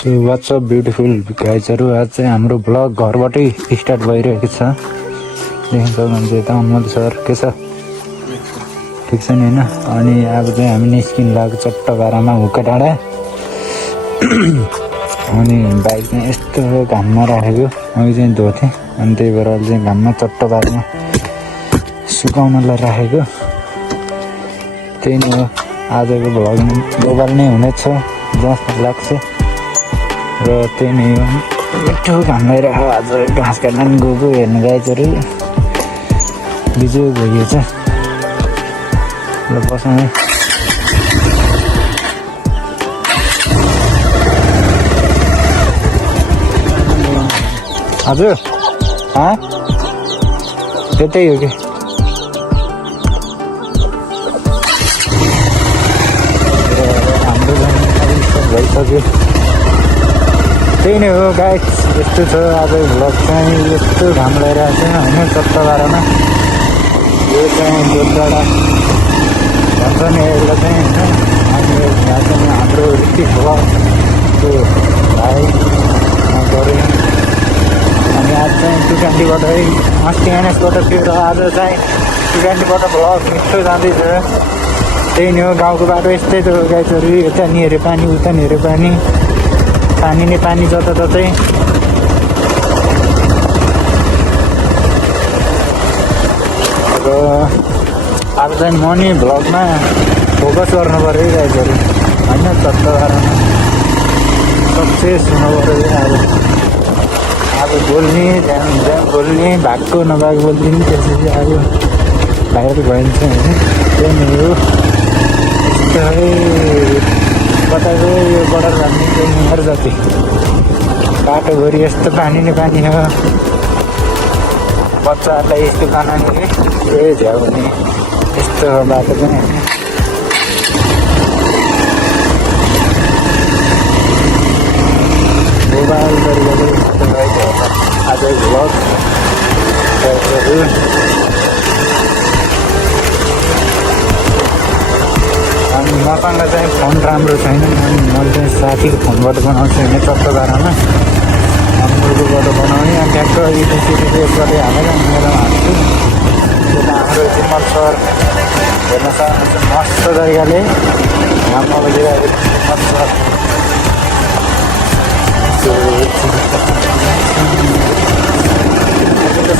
So what's up beautiful गाइजहरू, आज चाहिँ हाम्रो ब्लग घरबाटै स्टार्ट भइरहेको छ। देख्न सक्नुहुन्छ यता अनमोल सर के छ, ठिक छ नि होइन। अनि अब चाहिँ हामी निस्किन लागेको चट्टबारामा हुक्का डाँडा। अनि बाइक चाहिँ यस्तो घाममा राखेको, अघि चाहिँ धोथेँ अनि त्यही भएर अहिले चाहिँ घाममा चट्टबारामा सुकाउनलाई राखेको। त्यही नै हो आजको भ्लग, मोबाइल नै हुनेछ जस्तो लाग्छ। र त्यही नै हो, मिठो घाम लगाइरहेको। आज घाँस काट्न पनि गएको हेर्नु गाइजहरू, बिजो भइएछ। ल बसौँ है। हजुर त्यतै हो कि हाम्रो भइसक्यो। त्यही नै हो गाइस, यस्तो छ आज भ्लग चाहिँ। यस्तो घाम लगाइरहेको छ होइन चट्टबारामा। यो चाहिँ जोतडाँडा भन्छ नि यसलाई चाहिँ होइन। अनि यहाँ चाहिँ हाम्रो ऋतिक भ्लगको भाइ गरेँ। अनि आज चाहिँ टुकान्डीबाट है, अस्ति एनएसबाट थियो र आज चाहिँ टुकान्डीबाट भ्लग मिठो जाँदैछ। त्यही नै हो, गाउँको बाटो यस्तै छ गाइसहरू। यता नि हेऱ्यो पानी, उता नि हेऱ्यो पानी, पानी नै पानी जताततै। र अब चाहिँ म नि भ्लगमा फोकस गर्नु पऱ्यो है गाइजहरू होइन। चट्टबारामा सक्सेस हुनु पऱ्यो। अब बोल्ने ध्यान बोल्ने, भएको नभएको बोलिदिने, त्यसपछि अब भाइरल भइन्छ होइन। त्यही नै हो, यस्तो है कताको यो बडर भन्ने मेरो जति बाटोभरि यस्तो पानी नै पानी हो। बच्चाहरूलाई यस्तो बनाउने ए झ्याउ हुने यस्तो हो बाटो पनि होइन। मोबाइल तरिकाले यस्तो भएको आज भ्लग अनि मसँग चाहिँ फोन राम्रो छैन। अनि मैले चाहिँ साथीको फोनबाट बनाउँछु होइन चट्टबारामा, अमरुलबाट बनाउने। अनि ट्याक्क युट्युबबाट हालेर मेरो हाल्छु। त्यता हाम्रो जिम्मल सर हेर्न सक्नुहुन्छ मस्त तरिकाले घाम लगाइदिरहेको जिम्मल सर।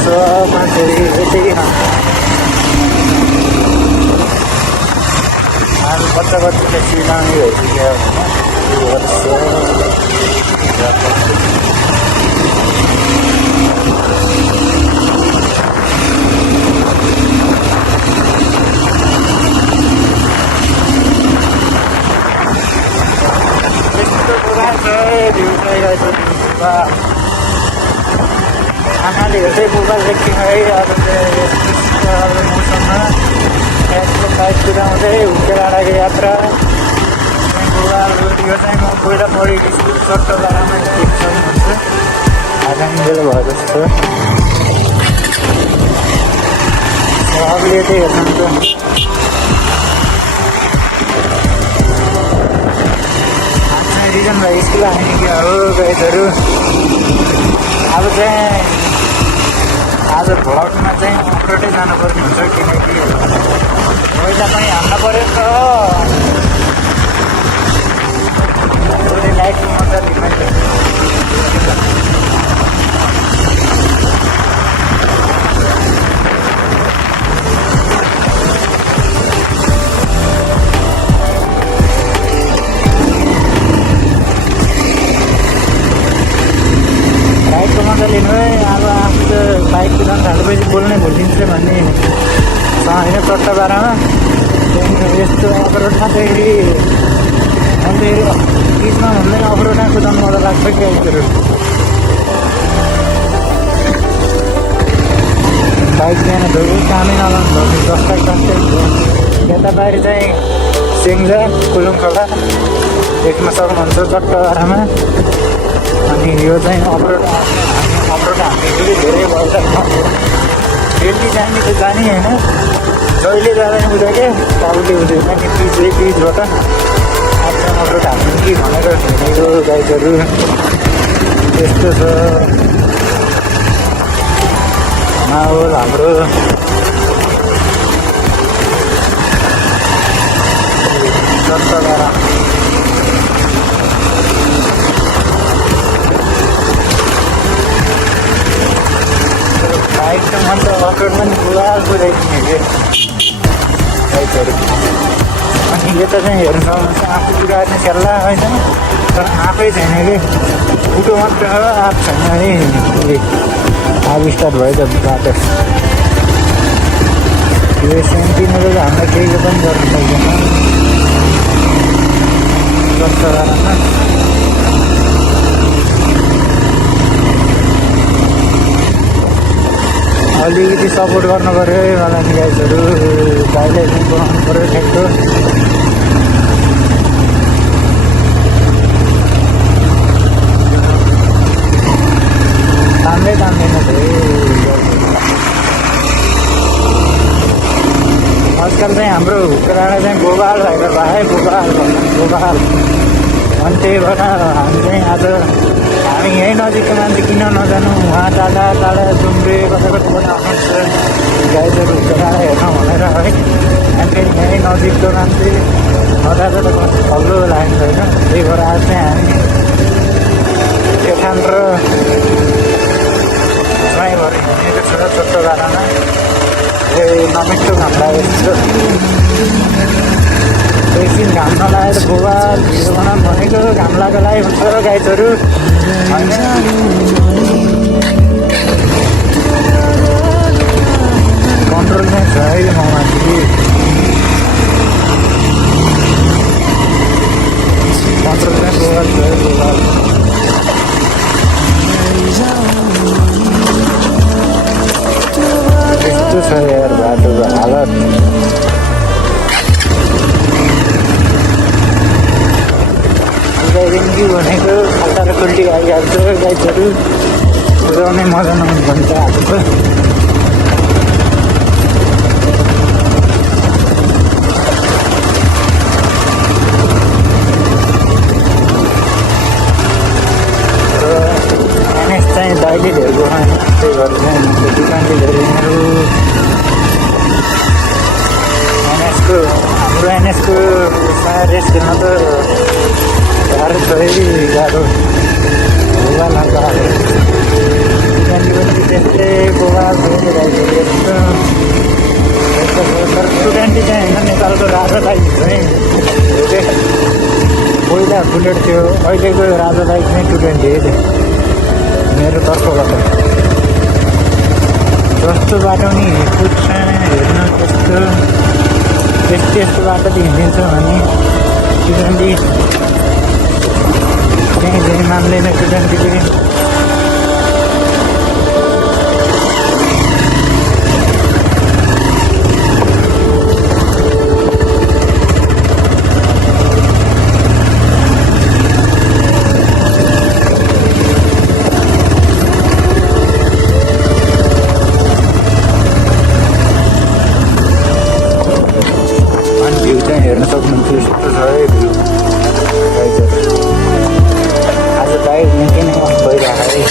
सब मान्छेहरू यसरी बच्चा बच्चीले सिलाउने भइसक्यो आमाले हेर्दै मोबाइल देख्थ्यौँ है। अब चाहिँ मौसममा ट्याक्सको बाइक कुदाउँदै हुक्का डाँडाको यात्रा। यो चाहिँ म पहिला पढेको स्कुल चट्टबारामा देख्न सक्नुहुन्छ। आगामी बेला भयो जस्तो सबले त्यही हेर्नुहुन्छ। रिजन भाइ स्कुल आउने कि हो गाइजहरू। अब चाहिँ आज भ्लगमा चाहिँ अफरोडै जानुपर्ने हुन्छ, किनकि पैसा पनि हाल्न पऱ्यो नि त। लाइटको मजा लिनु है। अब आफ्नो बाइक कुदाउनु थालेपछि बोल्नै भुलिन्छ भन्ने छ होइन चट्टबारामा। यस्तो अफरोडमा चाहिँ अन्त बिचमा भन्दै अफरोडमा कुदाउनु मजा लाग्छ कि गाइजहरू। बाइक बिहान धोएको कामै नलाउनु भयो, जस्ता कन्टेन्ट। यता बाहिर चाहिँ सिङ्जा कुलुङ खोला देख्न सक्नुहुन्छ चट्टबारामा। अनि यो चाहिँ अफरोड हामी फेरि धेरै भयो। डेली जाने त जाने होइन, जहिले जाँदैन उता क्या, टाउले हुँदैन कि ब्रिजबाट। अफरोड हाल्नु कि भनेर हिँडेको गाइडहरू त्यस्तो छ माहौल हाम्रो। बाइक त मन त अफरोड पनि पुरा पुऱ्याइदिने कि बाइकहरू। अनि यता चाहिँ हेर्नु सक्नुहुन्छ आफू पुऱ्याउने सेल्ला होइन तर आफै छैन कि उठो मात्र छ आफ छैन है। अब स्टार्ट भयो त बाटो यो सेन्टिनेरले हामीलाई केही पनि गर्नु सक्दैन स्वच्छ गराउन। अलिकति सपोर्ट गर्नु पऱ्यो है मलाई नि गाइजहरू। गाईलाई पनि बनाउनु पऱ्यो ठ्याक्क। तान्दैन आजकल चाहिँ हाम्रो हुक्राडा चाहिँ गोबाल भएर भाइ गोबाल अनि त्यही भएर हामी चाहिँ आज हामी यहीँ नजिकको मान्छे किन नजानु उहाँ टाढा टाढा जुम्रे कता कताबाट आउनुहुन्छ गाईहरू हुक्राडा हेर्न भनेर है। अनि फेरि यहीँ नजिकको मान्छे नजाँदा त फल्लो लाग्छ होइन। त्यही भएर आज चाहिँ हामी जेठान र ड्राइभर हिँडेको छ छोटो गाडामा। नमिठो घाम लागेको छ एकछिन घाम नलागेर गोबाल भिडियो बनाउनु भनेको घाम लागेको लागि हुन्छ गाइडहरू होइन। कन्ट्रोल चाहिँ छ है ममाथि कन्ट्रोल चाहिँ गोबाल छ गोबाल। यस्तो छ यार बाटोको हालत। गाइडेन्की भनेको खाल्टा र खुल्टी आइहाल्छ गाइडहरू कुदाउने मजा नहुने भन्छ आएको छ। एनएस चाहिँ दाइले धेरको त्यही भएर चाहिँ दुकानले धेरैहरू एनएसको हाम्रो एनएसको रेस खेल्न त गाह्रो छ है गाह्रो गोबाल हाल्दा दुकानले पनि त्यस्तै गोबाल भइरहेको यस्तो तर स्टुडेन्टले चाहिँ होइन नेपालको राजा बाइक है। पहिला बुलेट थियो अहिलेको राजा बाइक नै स्टुडेन्ट हो मेरो तर्फबाट। जस्तो बाटो नि कुद्छ हेर्न त्यस्तो बाटो हिँडिदिन्छ भने स्टुडेन्टले त्यही मान्दैन स्टुडेन्टले। हेर्न सक्नुहुन्छ यस्तो छ है भ्यू गाइजहरू। आज बाइक निकै नै अफ भइरहेको है।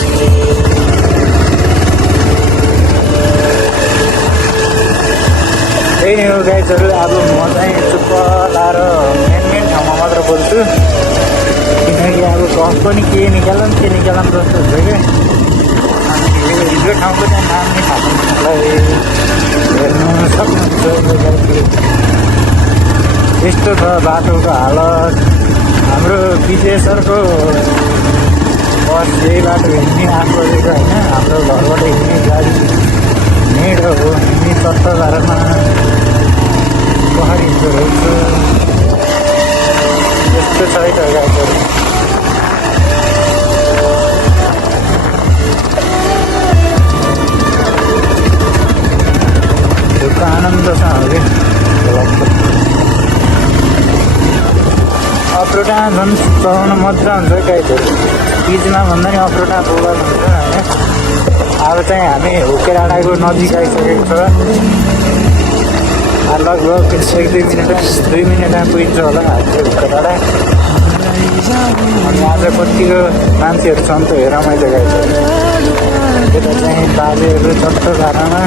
त्यही नै हो गाइजहरू। अब म चाहिँ चुप्प लाएर मेन ठाउँमा मात्र बोल्छु किनकि अब गफ पनि के निकालौँ जस्तो हुन्छ क्या। अनि यो ठाउँको चाहिँ नाम नै थाहा छैन मलाई हेर्नु सक्नुहुन्छ। यस्तो छ बाटोको हालत। हाम्रो विजय सरको बस यही बाटो हिँड्ने 8 बजेको होइन। हाम्रो घरबाट हिँड्ने गाडी हिँड हो हिँड्ने 12:12 पहाडी हिँड्दो रहेछ। यस्तो छ है त गाडीहरू। दुःख आनन्द छ कि अफरोडमा झन् चलाउन मजा हुन्छ गाइडहरू। बिचमा भन्दा नि अफरोडमा गोबाल हुन्छ होइन। अब चाहिँ हामी हुक्राडाको नजिक आइसकेको छ। लगभग 1-2 मिनटमा पुगिन्छ होला हामीले हुक्राडा। अनि आज कतिको मान्छेहरू छन् त हेर मैले गाइजहरू यता चाहिँ बाजेहरू चट्टो धारामा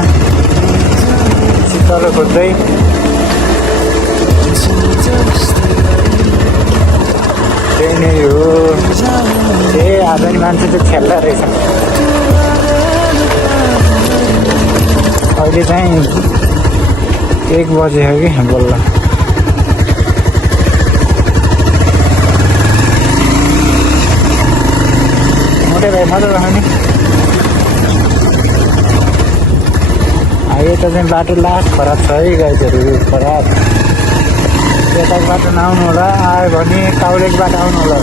शीतल खोज्दै त्यही नै हो आज नि मान्छे चाहिँ खेल्दा रहेछ अहिले चाहिँ 1 बजे हो कि बल्ल मोटे भाइ मजा नि यता चाहिँ बाटो लास्ट खराब छ है गाइजहरू खराब यताको बाटो नआउनु होला आयो भने काउलेकबाट आउनु होला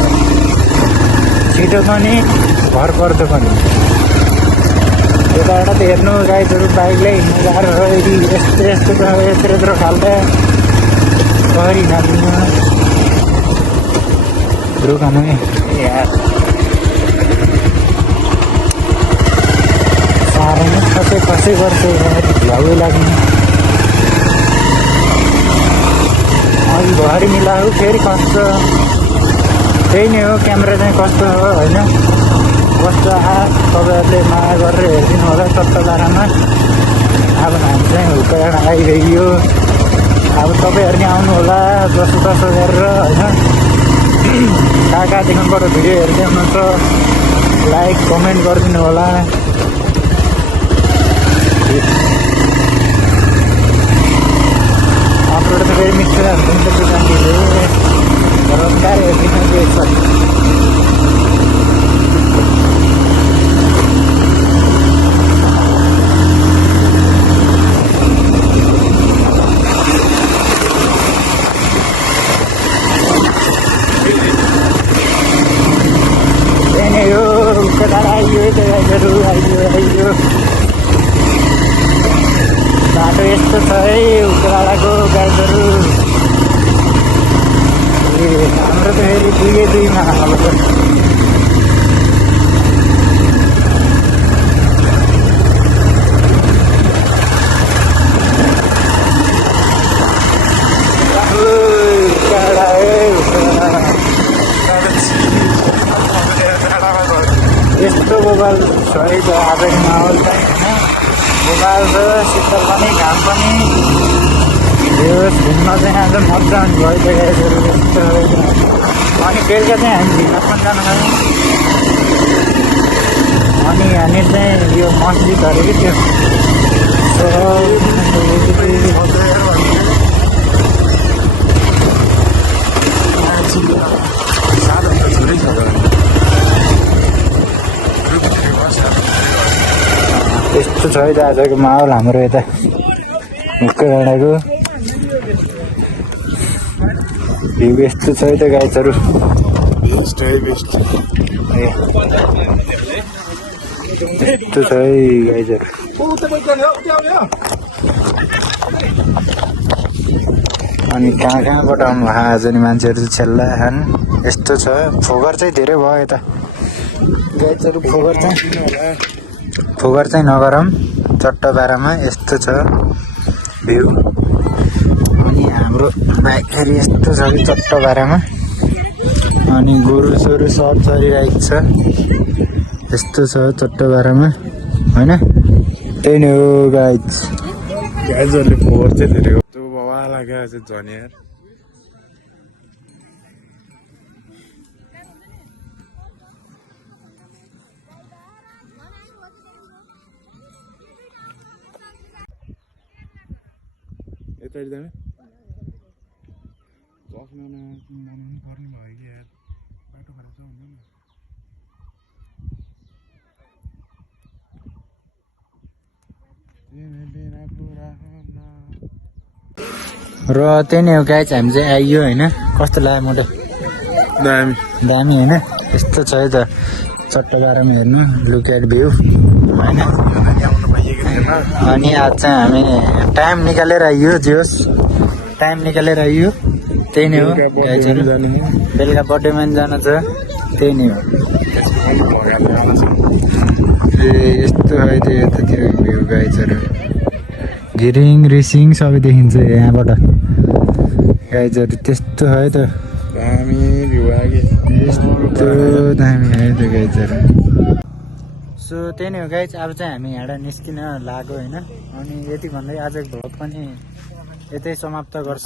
छिटो पनि भर पर्दो पनि यताबाट त हेर्नु गाइजहरू बाइकले हिँड्नु गाह्रो यस्तो यस्तो यत्रो खाल्दा गरी हिँड्नु रुखानु यार साह्रै नै खसै गर्छ भ्याउ लाग्ने अघि घरि मिलाऊ फेरि खस्छ त्यही नै हो क्यामेरा चाहिँ कस्तो हो होइन कस्तो तपाईँहरूले माया गरेर हेरिदिनु होला चट्टबारामा अब हामी चाहिँ हुर्काएर आइरह्यो अब तपाईँहरू नि आउनु होला जसो गरेर होइन कहाँ कहाँदेखिबाट भिडियो हेर्दै हुनुहुन्छ लाइक कमेन्ट गरिदिनु होला अपलोड त फेरि मिक्सर हुन्छ दोकानले रोजगार हेरिदिनु बेच्छ आइयो बाटो यस्तो छ है उक्राडाको गाइजहरू हाम्रो त फेरि 2-2मा अब यस्तो बोबाल छ है त आजको माहौल चाहिँ होइन बोबाल छ शीतल पनि घाम पनि होस् घुम्न चाहिँ आज मजा आउने भयो त गाइजहरू यस्तो अनि बेलुका चाहिँ हामी घुम्न पनि जानु अनि हामी चाहिँ यो मस्जिदहरू कि त्यो यस्तो छ है त आजको माहौल हाम्रो यता मुक्कडाँडाको भ्यू यस्तो छ है त गाइजहरू यस्तो छ है गाइजहरू अनि कहाँ कहाँबाट आउनु आज नि मान्छेहरू चाहिँ छेल्ला खान यस्तो छ फोगर चाहिँ धेरै भयो यता गाइजहरू फोगर चाहिँ नगरौँ चट्टबारामा यस्तो छ भ्यू अनि हाम्रो बाइकहरू यस्तो छ कि चट्टबारामा अनि गोरु सोरु सब चलिरहेको छ यस्तो छ चट्टबारामा होइन त्यही नै हो गाइजहरूले फोहोर चाहिँ धेरै हो त्यो बाबा लाग्यो चाहिँ झन् यार यता जाने पर्ने भयो कि यार बाटो खराब छ हुँदैन र त्यही नै हो गाइज हामी चाहिँ आइयो होइन कस्तो लाग्यो मोटो दामी होइन यस्तो छ है त चट्टबारामा हेर्नु लुक एट भ्यू होइन अनि आज चाहिँ हामी टाइम निकालेर आइयो जे होस् टाइम निकालेर आइयो त्यही नै हो गाइजहरू बेलुका बर्थडेमा पनि जानु छ त्यही नै हो ए यस्तो है त यतातिर भ्यू गाइजहरू घिरिङ रिसिङ सबै देखिन्छ यहाँबाट गाइजहरू त्यस्तो है त दामी भ्यू आयो यस्तो दामी है त्यो गाइजहरू। सो त्यही नै हो गाइज, अब चाहिँ हामी यहाँबाट निस्किन लाग्यो होइन। अनि यति भन्दै आजको भ्लग पनि यतै समाप्त गर्छ।